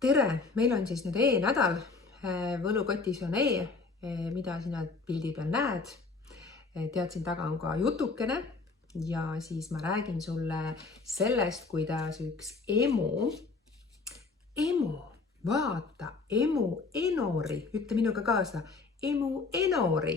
Tere, meil on siis nüüd E-nädal. Võlukotis on E, mida sina pildi peal näed. Tead, siin taga on ka jutukene ja siis ma räägin sulle sellest, kuidas üks emu, vaata, emu Enori, ütle minuga kaasa, emu Enori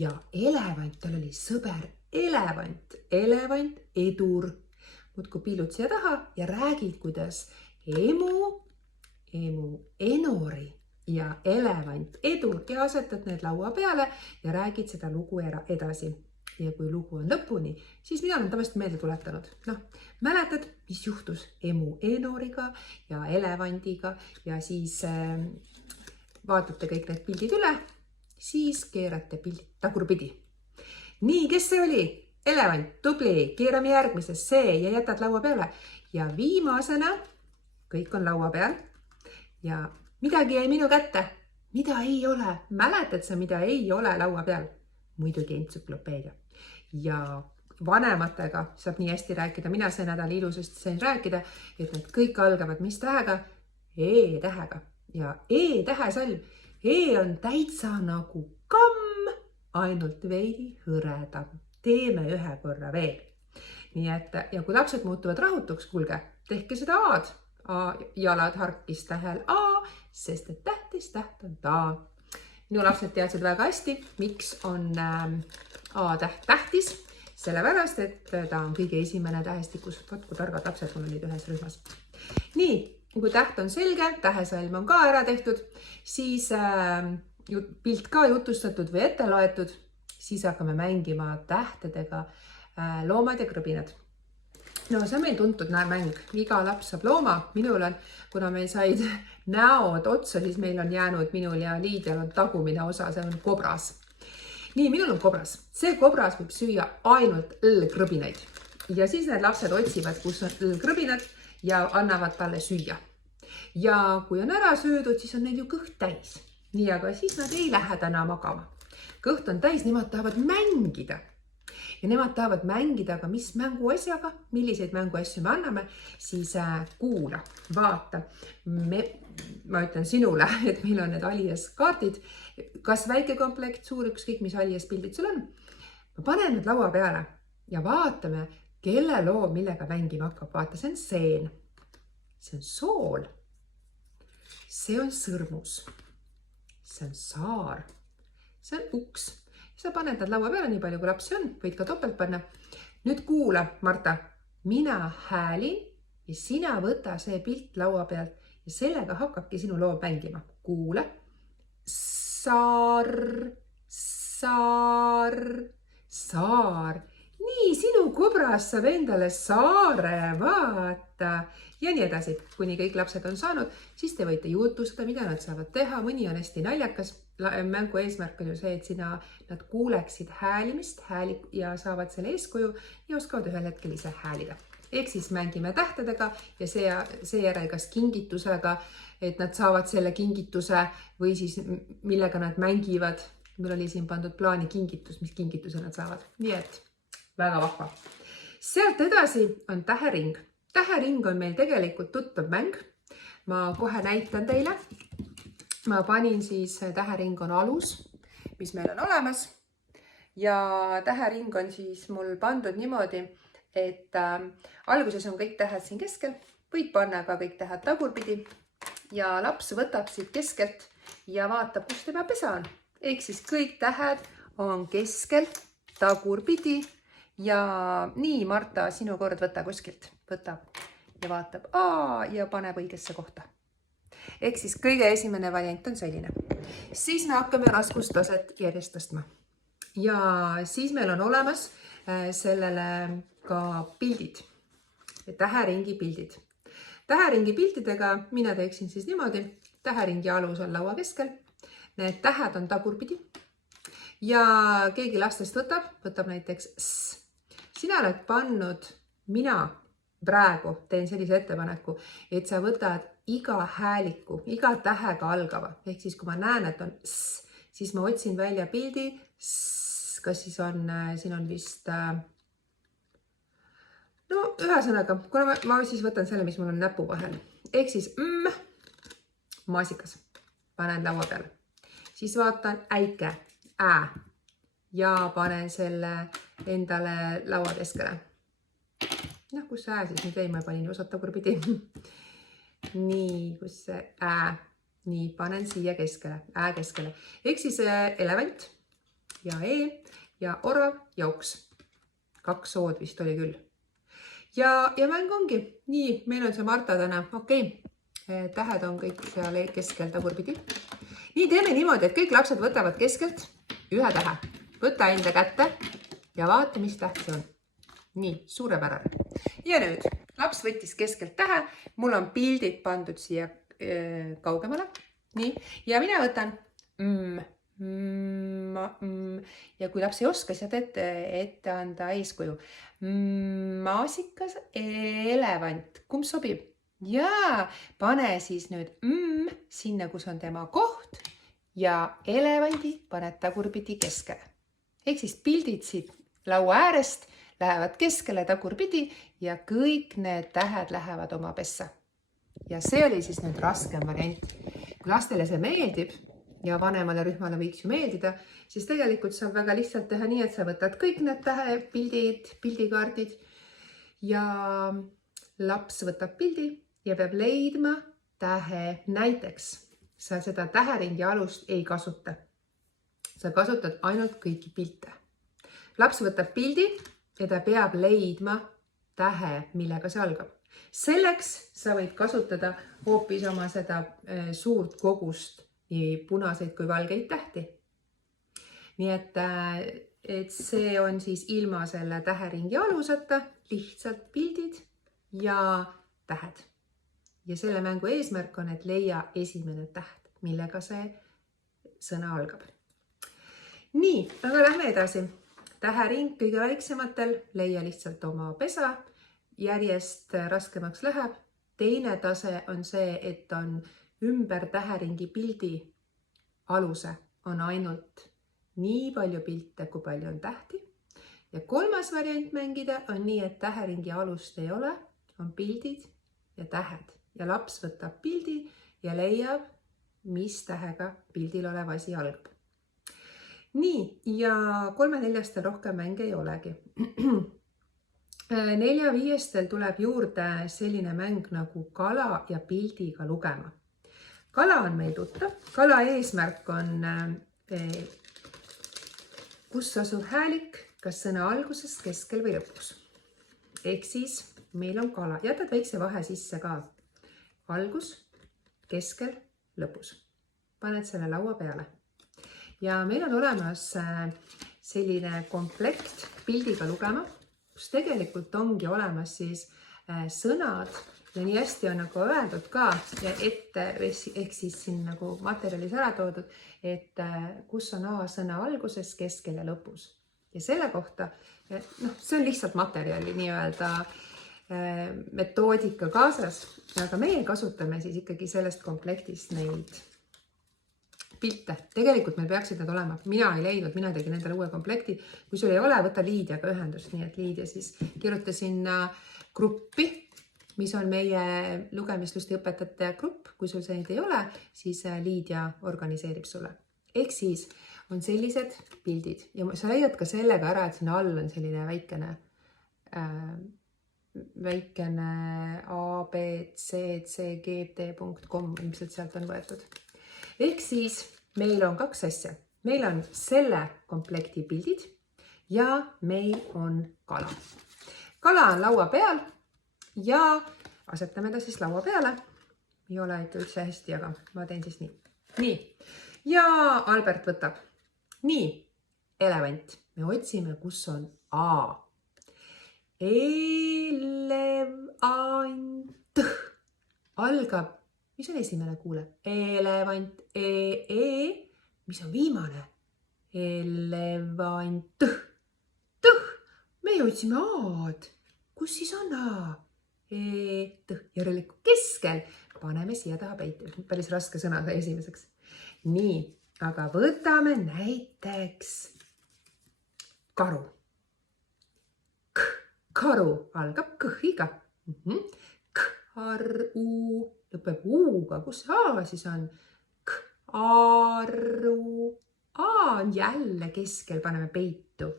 ja elevant, tal oli sõber elevant Edur. Muudkui piilud siia taha ja räägid, kuidas emu Enori ja elevant Edur ja asetad need laua peale ja räägid seda lugu edasi. Ja kui lugu on lõpuni, siis mina olen tavaliselt meelde tuletanud. Mäletad, mis juhtus emu Enoriga ja elevandiga ja siis vaatate kõik need pildid üle, siis keerate pildid tagurpidi. Nii, kes see oli? Elevant, tubli, keerame järgmises see ja jätad laua peale. Ja viimasena, kõik on laua peal ja midagi jäi minu kätte. Mida ei ole? Mäletad sa, mida ei ole laua peal? Muidugi entsüklopeedia. Ja vanematega saab nii hästi rääkida. Mina see nädal ilusasti sain rääkida, et need kõik algavad mis tähega? E-tähega. Ja E-tähesalm. E on täitsa nagu kamm, ainult veidi hõredam. Teeme ühe korra veel. Nii et, ja kui lapsed muutuvad rahutuks, kuulge, tehke seda A-d. Jalad harkis tähel A, sest et tähtis täht on ta. Minu lapsed teadsid väga hästi, miks on A-täht tähtis. Sellepärast, et ta on kõige esimene tähestikus. Vaat kui targad lapsed mul olid ühes rühmas. Nii, kui täht on selge, tähesalm on ka ära tehtud, siis pilt ka jutustatud või ette loetud, siis hakkame mängima tähtedega loomad ja krõbinad. No see on meil tuntud mäng. Iga laps saab looma. Minul on, kuna meil said näod otsa, siis meil on jäänud, minul ja Liidial on tagumine osa, see on kobras. Nii, minul on kobras. See kobras võib süüa ainult õllkrõbinaid. Ja siis need lapsed otsivad, kus on õllkrõbinad ja annavad talle süüa. Ja kui on ära söödud, siis on neil ju kõht täis. Nii, aga siis nad ei lähe täna magama. Kõht on täis, nemad tahavad mängida. Ja nemad tahavad mängida, aga mis mänguasjaga, milliseid mänguasju me anname, siis kuula, vaata. Ma ütlen sinule, et meil on need Alias kaardid, kas väike komplekt, suur, ükskõik mis Alias pildid sul on. Ma panen need laua peale ja vaatame, kelle loo millega mängima hakkab. Vaata, see on seen, see on sool, see on sõrmus, see on saar, see on uks. Sa paned nad laua peale nii palju, kui lapsi on, võid ka topelt panna. Nüüd kuula, Marta, mina häälin ja sina võta see pilt laua pealt ja sellega hakkabki sinu loo mängima. Kuula. Saar, saar, saar. Nii, sinu kobras saab endale saare, vaata. Ja nii edasi, kuni kõik lapsed on saanud, siis te võite jutustada, mida nad saavad teha. Mõni on hästi naljakas. Mängu eesmärk on ju see, et nad kuuleksid häälimist ja saavad selle eeskuju ja oskavad ühel hetkel ise häälida. Ehk siis mängime tähtedega ja seejärel kas kingitusega, et nad saavad selle kingituse või siis millega nad mängivad. Mul oli siin pandud plaani kingitus, mis kingituse nad saavad. Nii et väga vahva. Sealt edasi on tähering. Tähering on meil tegelikult tuttav mäng. Ma kohe näitan teile. Ma panin siis, tähering on alus, mis meil on olemas. Ja tähering on siis mul pandud niimoodi, et alguses on kõik tähed siin keskel. Võid panna ka kõik tähed tagurpidi. Ja laps võtab siit keskelt ja vaatab, kus tema pesa on. Ehk siis kõik tähed on keskel tagurpidi. Ja nii, Marta, sinu kord võta kuskilt. Võtab ja vaatab A ja paneb õigesse kohta. Ehk siis kõige esimene variant on selline. Siis me hakkame raskustaset järjest tõstma. Ja siis meil on olemas sellele ka pildid. Täheringi pildid. Täheringi pildidega mina teeksin siis niimoodi. Täheringi alus on laua keskel. Need tähed on tagurpidi. Ja keegi lastest võtab näiteks S. Sina oled pannud, mina praegu teen sellise ettepaneku, et sa võtad iga hääliku, iga tähega algava. Ehk siis, kui ma näen, et on S, siis ma otsin välja pildi S, kas siis on, siin on vist, no ühesõnaga, kuna ma siis võtan selle, mis mul on näpu vahel. Ehk siis M, maasikas. Panen laua peale. Siis vaatan äike, ja panen selle endale laua keskele. Noh, kus see siis nüüd ei, ma panin ju osad tagurpidi. Nii, kus see Nii, panen siia keskele, keskele. Ehk siis elevant ja ja orav ja oks. 2 sood vist oli küll. Ja mäng ongi. Nii, meil on see Marta täna. Okei. Tähed on kõik seal keskel tagurpidi. Nii, teeme niimoodi, et kõik lapsed võtavad keskelt ühe tähe. Võta enda kätte ja vaata, mis täht see on. Nii, suurepärane. Ja nüüd, laps võttis keskelt tähe. Mul on pildid pandud siia kaugemale. Nii, ja mina võtan ja kui laps ei oska, siis ette anda eeskuju. Maasikas, elevant. Kumb sobib? Jaa, pane siis nüüd sinna, kus on tema koht ja elevandi paned tagurpidi keskele. Ehk siis pildid siit laua äärest lähevad keskele tagurpidi ja kõik need tähed lähevad oma pessa. Ja see oli siis nüüd raskem variant. Kui lastele see meeldib ja vanemale rühmale võiks ju meeldida, siis tegelikult saab väga lihtsalt teha nii, et sa võtad kõik need tähepildid, pildikaardid ja laps võtab pildi ja peab leidma tähe. Näiteks sa seda täheringi alust ei kasuta. Sa kasutad ainult kõiki pilte. Laps võtab pildi ja ta peab leidma tähe, millega see algab. Selleks sa võid kasutada hoopis oma seda suurt kogust nii punaseid kui valgeid tähti. Nii et see on siis ilma selle täheringi aluseta lihtsalt pildid ja tähed. Ja selle mängu eesmärk on, et leia esimene täht, millega see sõna algab. Nii, aga lähme edasi. Tähering kõige väiksematel, leia lihtsalt oma pesa, järjest raskemaks läheb. Teine tase on see, et on ümber täheringi pildi aluse on ainult nii palju pilte, kui palju on tähti. Ja kolmas variant mängida on nii, et täheringi alust ei ole, on pildid ja tähed. Ja laps võtab pildi ja leiab, mis tähega pildil olev asi algab. Nii, ja 3-4 rohkem mänge ei olegi. 4-5 tuleb juurde selline mäng nagu kala ja pildiga lugema. Kala on meil tuttav. Kala eesmärk on, kus asub häälik, kas sõna alguses, keskel või lõpus. Ehk siis meil on kala. Jätad väikse vahe sisse ka. Algus, keskel, lõpus. Paned selle laua peale. Ja meil on olemas selline komplekt pildiga lugema, kus tegelikult ongi olemas siis sõnad ja nii hästi on nagu öeldud ka ja ette, ehk siis siin nagu materjalis ära toodud, et kus on sõna alguses, keskel ja lõpus. Ja selle kohta, see on lihtsalt materjali nii-öelda metoodika kaasas, aga meie kasutame siis ikkagi sellest komplektist neid pilte. Tegelikult meil peaksid need olema. Mina ei leidnud, mina tegin endale uue komplekti. Kui sul ei ole, võta Liidiaga ühendust. Nii et Liidia siis kirjuta sinna gruppi, mis on meie lugemislusti õpetajate grupp. Kui sul see ei ole, siis Liidia organiseerib sulle. Ehk siis on sellised pildid. Ja sa leiad ka sellega ära, et sinna all on selline väikene abcdgt.com, ilmselt sealt on võetud. Ehk siis meil on 2 asja. Meil on selle komplekti pildid ja meil on kala. Kala on laua peal ja asetame ta siis laua peale. Ei ole ikka üldse hästi, aga ma teen siis nii. Nii. Ja Albert võtab. Nii. Elevant. Me otsime, kus on A. Elevant. Algab. Mis on esimene kuule? Elevant, mis on viimane? Elevant, me jõudsime A-d. Kus siis on A? Järelikult keskel. Paneme siia taha peite. Päris raske sõna esimeseks. Nii, aga võtame näiteks karu. Karu algab kõhiga. U, lõpeb U-ga, kus see A siis on? Aru, A on jälle keskel, paneme peitu.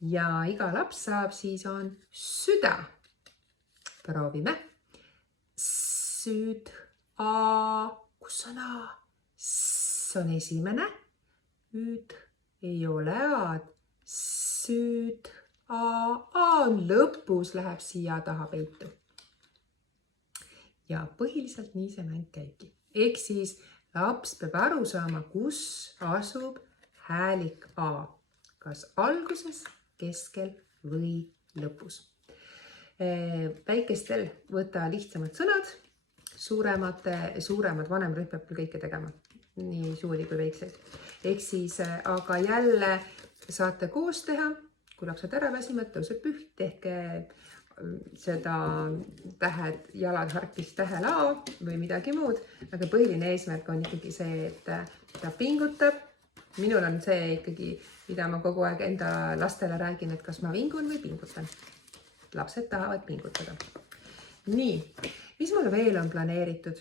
Ja iga laps saab siis on süda. Proovime. Süd, A, kus on A? S on esimene. Üd ei ole A-d. Süd, A on lõpus, läheb siia taha peitu. Ja põhiliselt nii see mäng käibki. Ehk siis laps peab aru saama, kus asub häälik A. Kas alguses, keskel või lõpus. Väikestel võta lihtsamad sõnad, suuremad vanemrühm peab küll kõike tegema. Nii suuri kui väikseid. Ehk siis, aga jälle saate koos teha, kui lapsed ära väsivad, tõuseb püht, tehke seda tähed, jalad harkis tähel A või midagi muud, aga põhiline eesmärk on ikkagi see, et ta pingutab. Minul on see ikkagi, mida ma kogu aeg enda lastele räägin, et kas ma vingun või pingutan. Lapsed tahavad pingutada. Nii, mis mul veel on planeeritud?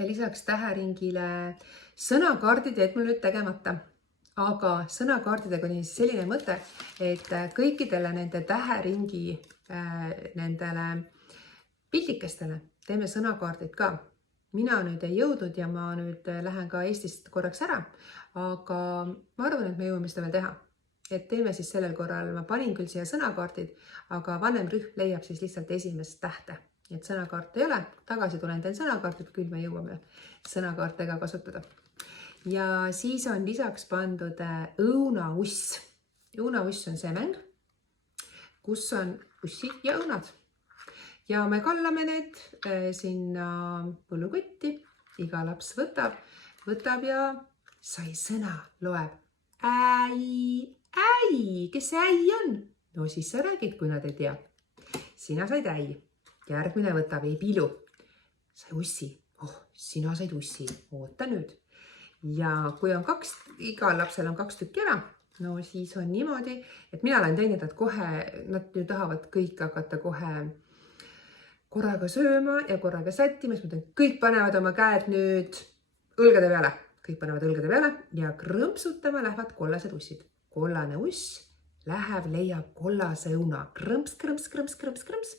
Lisaks täheringile sõnakaardid jäid mul nüüd tegemata. Aga sõnakaardidega on selline mõte, et kõikidele nende täheringi nendele pildikestele teeme sõnakaardid ka. Mina nüüd ei jõudnud ja ma nüüd lähen ka Eestist korraks ära, aga ma arvan, et me jõuame seda veel teha. Et teeme siis sellel korral, ma panin küll siia sõnakaardid, aga vanem rühm leiab siis lihtsalt esimest tähte. Et sõnakaart ei ole, tagasi tulen teen sõnakaartid, küll me jõuame sõnakaartega kasutada. Ja siis on lisaks pandud õunauss. Õunauss on see mäng, kus on ussid ja õunad. Ja me kallame need sinna põllukotti. Iga laps võtab ja sai sõna, loeb. Äi, kes see äi on? No siis sa räägid, kui nad ei tea. Sina said äi. Järgmine võtab ei pilu. Sai ussi. Sina said ussi. Oota nüüd. Ja kui on igal lapsel on 2 tükki ära, no siis on niimoodi, et mina olen teinud, et kohe, nad ju tahavad kõik hakata kohe korraga sööma ja korraga sättima, siis ma ütlen, kõik panevad oma käed nüüd õlgade peale. Kõik panevad õlgade peale ja krõmpsutama lähevad kollased ussid. Kollane uss läheb, leiab kollase õuna. Krõmps, krõmps, krõmps, krõmps, krõmps.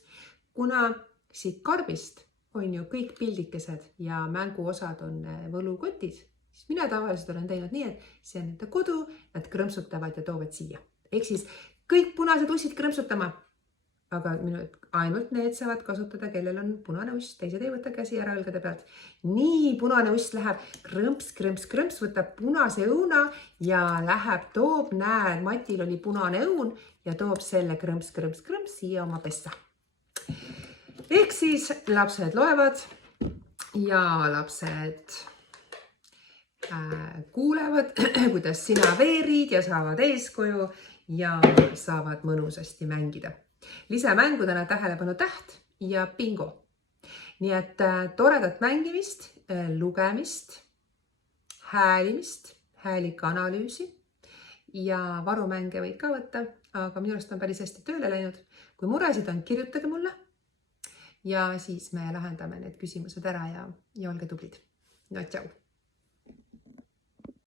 Kuna siit karbist on ju kõik pildikesed ja mänguosad on võlukotis, siis mina tavaliselt olen teinud nii, et see on nende kodu, nad krõmpsutavad ja toovad siia. Ehk siis kõik punased ussid krõmpsutama, aga ainult need saavad kasutada, kellel on punane uss, teised ei võta käsi ära õlgade pealt. Nii punane uss läheb krõmps, krõmps, krõmps, võtab punase õuna ja läheb, toob, näed, Matil oli punane õun ja toob selle krõmps, krõmps, krõmps siia oma pessa. Ehk siis lapsed loevad ja lapsed kuulevad, kuidas sina veerid ja saavad eeskuju ja saavad mõnusasti mängida. Lisamängudena tähelepanu täht ja bingo. Nii et toredat mängimist, lugemist, häälimist, häälike analüüsi ja varumänge võid ka võtta, aga minu arust on päris hästi tööle läinud. Kui muresid on, kirjutage mulle ja siis me lahendame need küsimused ära ja olge tublid. No tšau!